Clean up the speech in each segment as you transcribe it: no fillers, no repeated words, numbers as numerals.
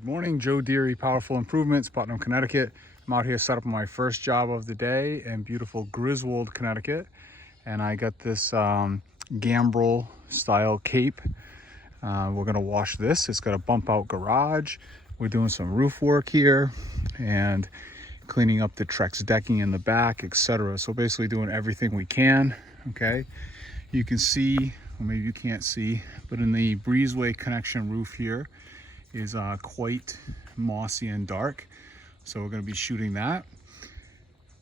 Good morning, Joe Deary, Powerful Improvements, Putnam, Connecticut. I'm out here set up my first job of the day in beautiful Griswold, Connecticut. And I got this gambrel style cape. We're gonna wash this. It's got a bump out garage. We're doing some roof work here and cleaning up the Trex decking in the back, etc. So basically doing everything we can, okay? You can see, or maybe you can't see, but in the breezeway connection roof here is quite mossy and dark. So we're gonna be shooting that.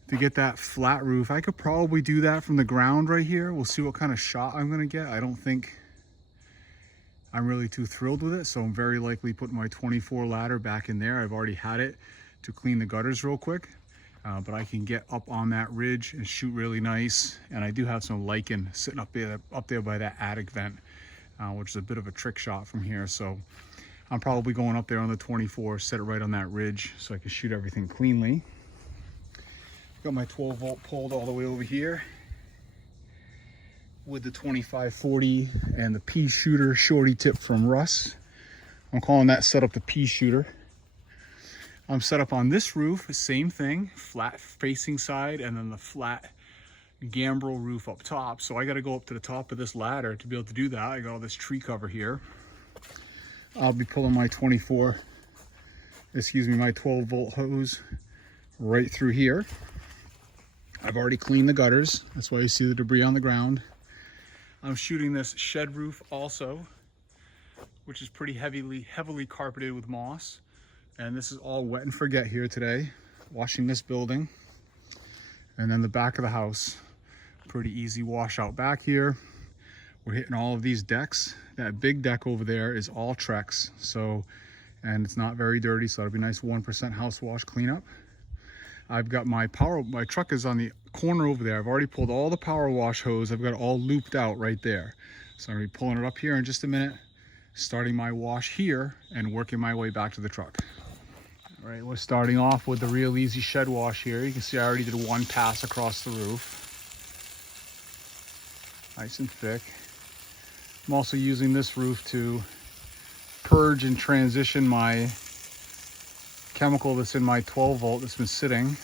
To get that flat roof, I could probably do that from the ground right here. We'll see what kind of shot I'm gonna get. I don't think I'm really too thrilled with it, so I'm very likely putting my 24 ladder back in there. I've already had it to clean the gutters real quick, but I can get up on that ridge and shoot really nice. And I do have some lichen sitting up there by that attic vent, which is a bit of a trick shot from here. So I'm probably going up there on the 24, set it right on that ridge so I can shoot everything cleanly. Got my 12 volt pulled all the way over here with the 2540 and the pea shooter shorty tip from Russ. I'm calling that setup the pea shooter. I'm set up on this roof, same thing, flat facing side and then the flat gambrel roof up top. So I got to go up to the top of this ladder to be able to do that. I got all this tree cover here. I'll be pulling my my 12 volt hose right through here. I've already cleaned the gutters. That's why you see the debris on the ground. I'm shooting this shed roof also, which is pretty heavily carpeted with moss. And this is all wet and forget here today. Washing this building. And then the back of the house, pretty easy wash out back here. We're hitting all of these decks. That big deck over there is all Trex. So, and it's not very dirty, so it'll be a nice 1% house wash cleanup. I've got my truck is on the corner over there. I've already pulled all the power wash hose. I've got it all looped out right there. So I'm gonna be pulling it up here in just a minute, starting my wash here and working my way back to the truck. All right, we're starting off with the real easy shed wash here. You can see I already did one pass across the roof. Nice and thick. I'm also using this roof to purge and transition my chemical that's in my 12 volt that's been sitting.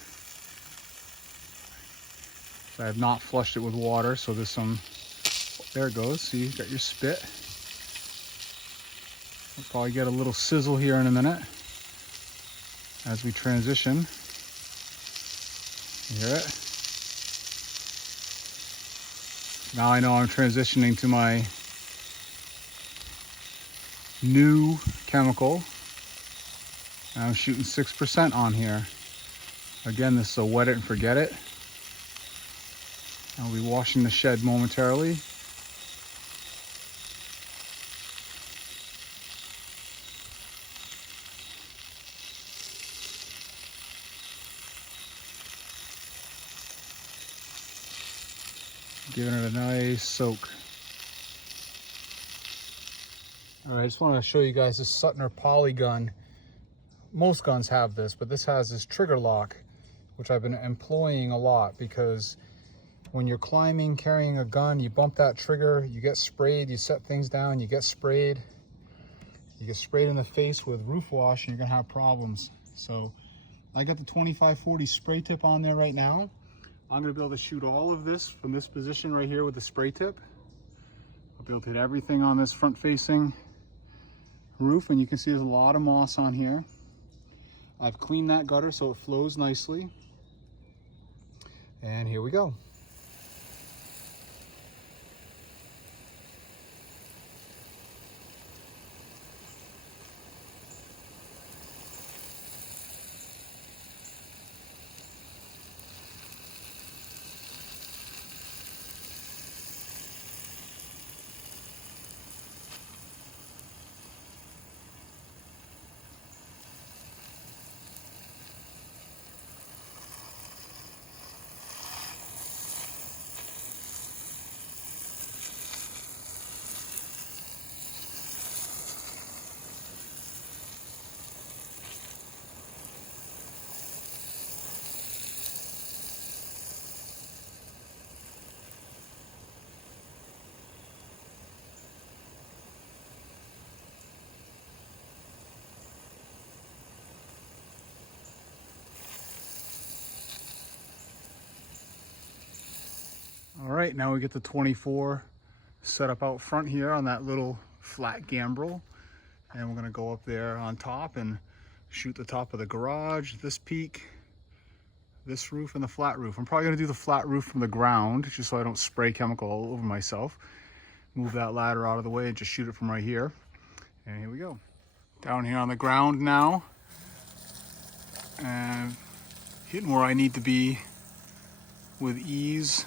So I have not flushed it with water, so there's some, there it goes, see, you got your spit. We'll probably get a little sizzle here in a minute as we transition. You hear it? Now I know I'm transitioning to my new chemical. And I'm shooting 6% on here. Again, this is a wet it and forget it. I'll be washing the shed momentarily. Giving it a nice soak. All right, I just want to show you guys this Suttner poly gun. Most guns have this, but this has this trigger lock, which I've been employing a lot because when you're climbing, carrying a gun, you bump that trigger, you get sprayed, you set things down, you get sprayed. You get sprayed in the face with roof wash and you're gonna have problems. So I got the 2540 spray tip on there right now. I'm gonna be able to shoot all of this from this position right here with the spray tip. I'll be able to hit everything on this front facing roof, and you can see there's a lot of moss on here. I've cleaned that gutter so it flows nicely. And here we go. All right, now we get the 24 set up out front here on that little flat gambrel. And we're gonna go up there on top and shoot the top of the garage, this peak, this roof, and the flat roof. I'm probably gonna do the flat roof from the ground just so I don't spray chemical all over myself. Move that ladder out of the way and just shoot it from right here. And here we go. Down here on the ground now. And hitting where I need to be with ease.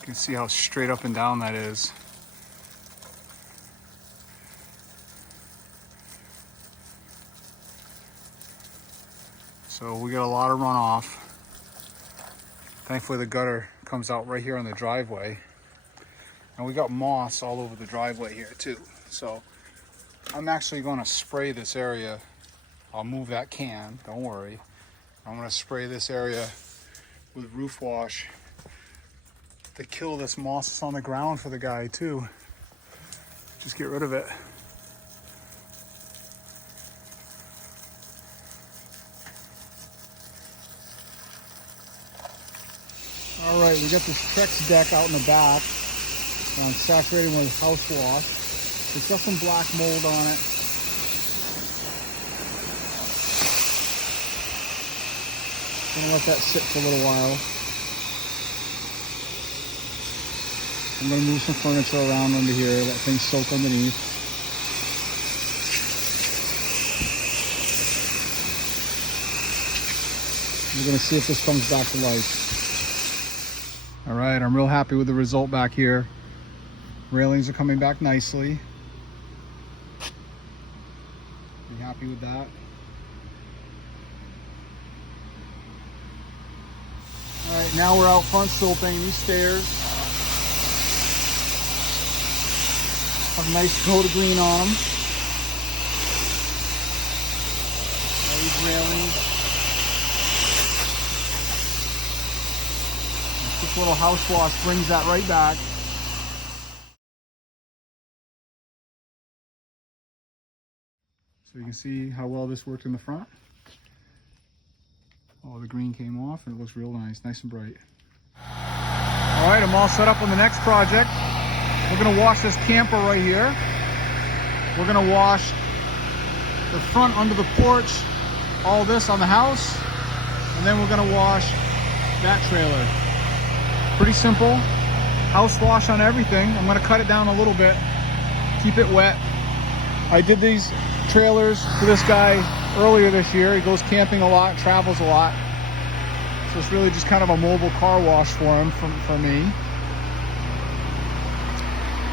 You can see how straight up and down that is. So we got a lot of runoff. Thankfully the gutter comes out right here on the driveway. And we got moss all over the driveway here too. So I'm actually gonna spray this area. I'll move that can, don't worry. I'm gonna spray this area with roof wash to kill this moss that's on the ground for the guy too. Just get rid of it. All right, we got this Trex deck out in the back. I'm saturating with house wash. It's got some black mold on it. Gonna let that sit for a little while. I'm gonna move some furniture around under here, let things soak underneath. We're gonna see if this comes back to life. All right, I'm real happy with the result back here. Railings are coming back nicely. Be happy with that. All right, now we're out front still painting these stairs. Have a nice coat of green on them. All these railings. This little house wash brings that right back. So you can see how well this worked in the front. All the green came off and it looks real nice, nice and bright. All right, I'm all set up on the next project. We're gonna wash this camper right here. We're gonna wash the front under the porch, all this on the house, and then we're gonna wash that trailer. Pretty simple, house wash on everything. I'm gonna cut it down a little bit, keep it wet. I did these trailers for this guy earlier this year. He goes camping a lot, travels a lot. So it's really just kind of a mobile car wash for him, for me.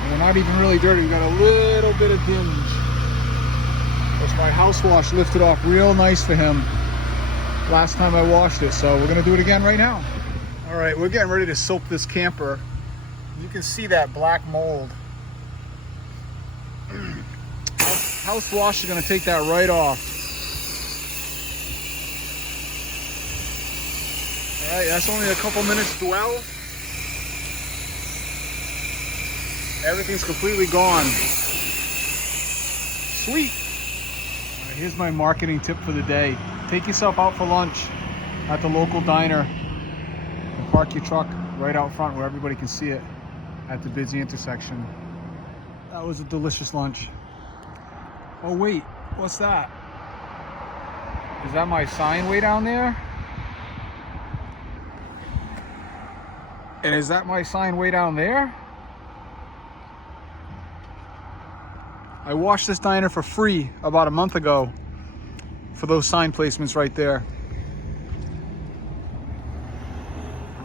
And they're not even really dirty. We got a little bit of dinge. Which my house wash lifted off real nice for him last time I washed it. So we're gonna do it again right now. All right, we're getting ready to soap this camper. You can see that black mold. House wash is gonna take that right off. All right, that's only a couple minutes dwell. Everything's completely gone. Sweet. All right, here's my marketing tip for the day. Take yourself out for lunch at the local diner. And park your truck right out front where everybody can see it at the busy intersection. That was a delicious lunch. Oh wait, what's that? Is that my sign way down there? And is that my sign way down there? I washed this diner for free about a month ago for those sign placements right there.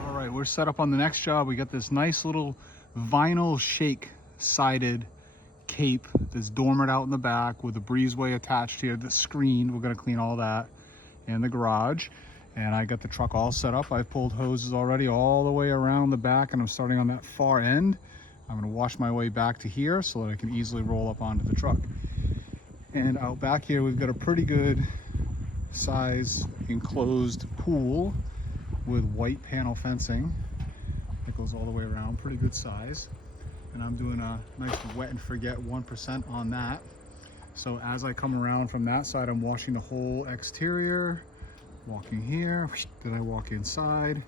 All right, we're set up on the next job. We got this nice little vinyl shake sided cape that's dormered out in the back with a breezeway attached here that's screened. We're gonna clean all that in the garage. And I got the truck all set up. I've pulled hoses already all the way around the back and I'm starting on that far end. I'm gonna wash my way back to here so that I can easily roll up onto the truck. And out back here, we've got a pretty good size enclosed pool with white panel fencing. It goes all the way around, pretty good size. And I'm doing a nice wet and forget 1% on that. So as I come around from that side, I'm washing the whole exterior, walking here, then I walk inside,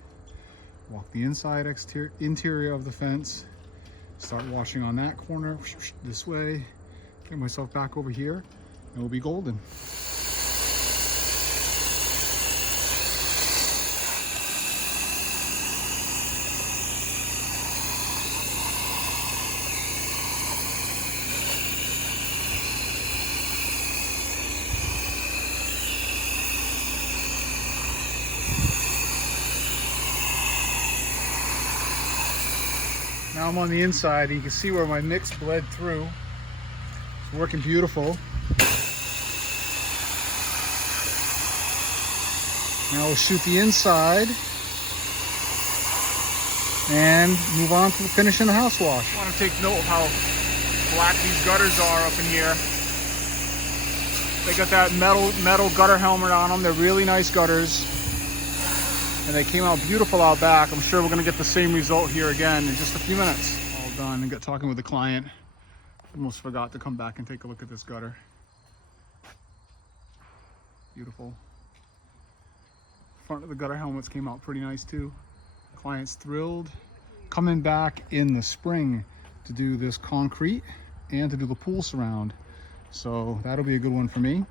walk the inside interior of the fence, start washing on that corner this way, get myself back over here, and we'll be golden. Now I'm on the inside, and you can see where my mix bled through. It's working beautiful. Now we'll shoot the inside and move on to the finishing the house wash. I want to take note of how black these gutters are up in here. They got that metal gutter helmet on them. They're really nice gutters. And they came out beautiful out back. I'm sure we're gonna get the same result here again in just a few minutes. All done, and got talking with the client. Almost forgot to come back and take a look at this gutter. Beautiful. Front of the gutter helmets came out pretty nice too. Client's thrilled. Coming back in the spring to do this concrete and to do the pool surround. So that'll be a good one for me.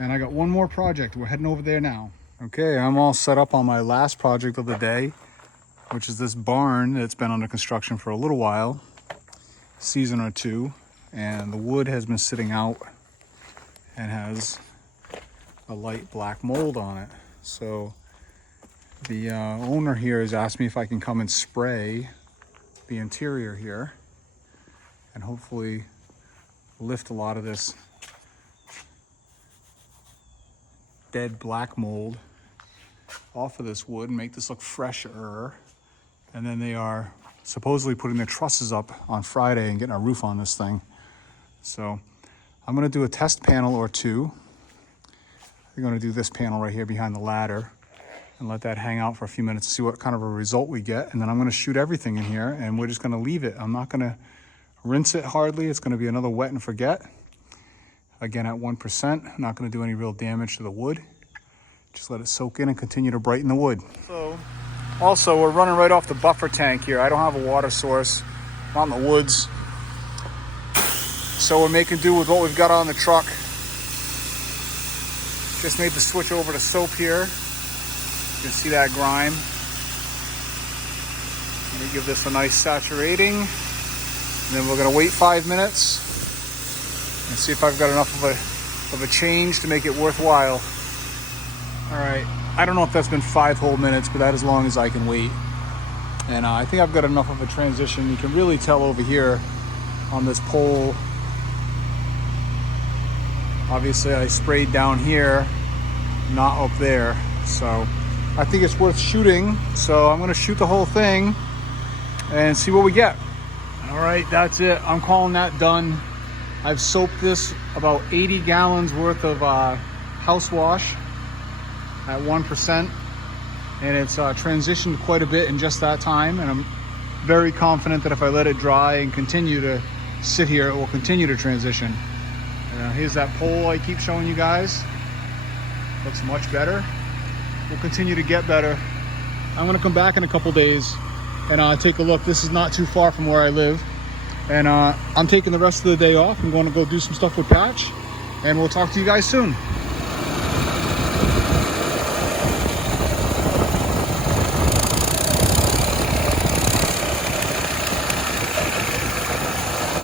And I got one more project. We're heading over there now. Okay, I'm all set up on my last project of the day, which is this barn that's been under construction for a little while, season or two, and the wood has been sitting out and has a light black mold on it. So the owner here has asked me if I can come and spray the interior here and hopefully lift a lot of this dead black mold off of this wood and make this look fresher. And then they are supposedly putting their trusses up on Friday and getting a roof on this thing. So I'm gonna do a test panel or two. I'm gonna do this panel right here behind the ladder and let that hang out for a few minutes to see what kind of a result we get. And then I'm gonna shoot everything in here and we're just gonna leave it. I'm not gonna rinse it hardly. It's gonna be another wet and forget. Again, at 1%, not gonna do any real damage to the wood. Just let it soak in and continue to brighten the wood. So, also, we're running right off the buffer tank here. I don't have a water source. I'm out in the woods. So we're making do with what we've got on the truck. Just made the switch over to soap here. You can see that grime. Let me give this a nice saturating. And then we're gonna wait 5 minutes and see if I've got enough of a change to make it worthwhile. All right, I don't know if that's been 5 whole minutes, but that as long as I can wait. And I think I've got enough of a transition. You can really tell over here on this pole. Obviously I sprayed down here, not up there. So I think it's worth shooting. So I'm gonna shoot the whole thing and see what we get. All right, that's it. I'm calling that done. I've soaped this about 80 gallons worth of house wash at 1%, and it's transitioned quite a bit in just that time, and I'm very confident that if I let it dry and continue to sit here, it will continue to transition. Here's that pole I keep showing you guys. Looks much better. We'll continue to get better. I'm gonna come back in a couple days and take a look. This is not too far from where I live, and I'm taking the rest of the day off. I'm going to go do some stuff with Patch, and we'll talk to you guys soon.